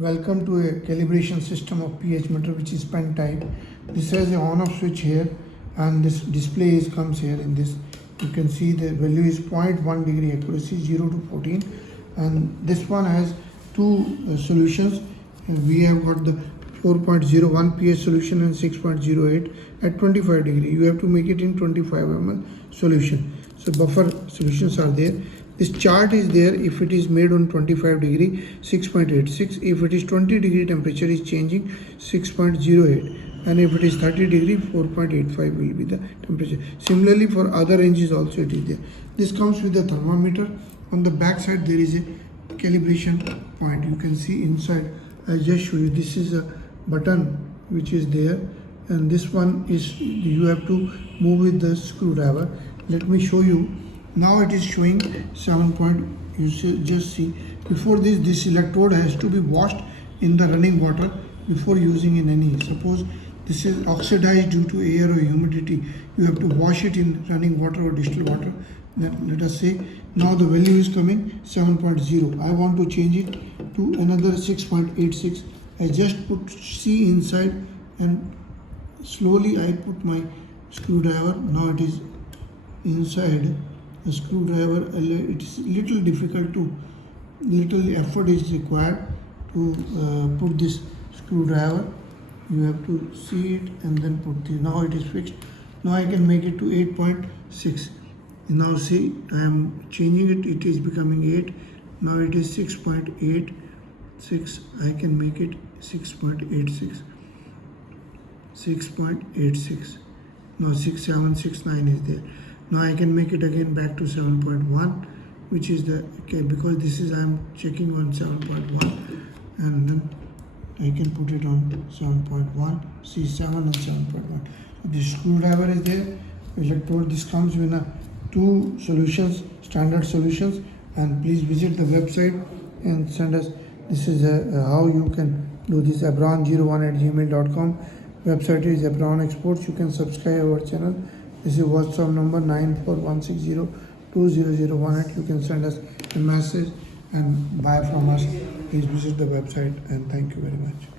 Welcome to a calibration system of pH meter, which is pen type. This has a on off switch here, and this display comes here in this. You can see the value is 0.1 degree accuracy, 0 to 14, and this one has two solutions. We have got the 4.01 pH solution and 6.08 at 25 degree. You have to make it in 25 ml solution. So buffer solutions are there. This chart is there. If it is made on 25 degree, 6.86. If it is 20 degree, temperature is changing, 6.08. And if it is 30 degree, 4.85 will be the temperature. Similarly for other ranges also it is there. This comes with the thermometer. On the back side there is a calibration point. You can see inside. I just show you. This is a button which is there, and this one is you have to move with the screwdriver. Let me show you. Now it is showing 7 point. You should just see. Before this electrode has to be washed in the running water before using in any. Suppose this is oxidized due to air or humidity, you have to wash it in running water or distilled water. Then let us say now the value is coming 7.0. I want to change it to another 6.86. I just put C inside and slowly I put my screwdriver. Now it is inside the screwdriver. It is little difficult to, little effort is required to put this screwdriver. You have to see it and then put the, now it is fixed. Now I can make it to 8.6. Now see, I am changing it, it is becoming 8. Now it is 6.86. I can make it 6.86. 6.86. Now 6769 is there. Now I can make it again back to 7.1, which is the, okay, because this is I am checking on 7.1, and then I can put it on 7.1, see 7 and 7.1. So this screwdriver is there. Electrode, this comes with two solutions, standard solutions, and please visit the website and send us. This is how you can do this. abron01@gmail.com. Website is Abron Exports. You can subscribe our channel. This is WhatsApp number 9416020018. You can send us a message and buy from us. Please visit the website, and thank you very much.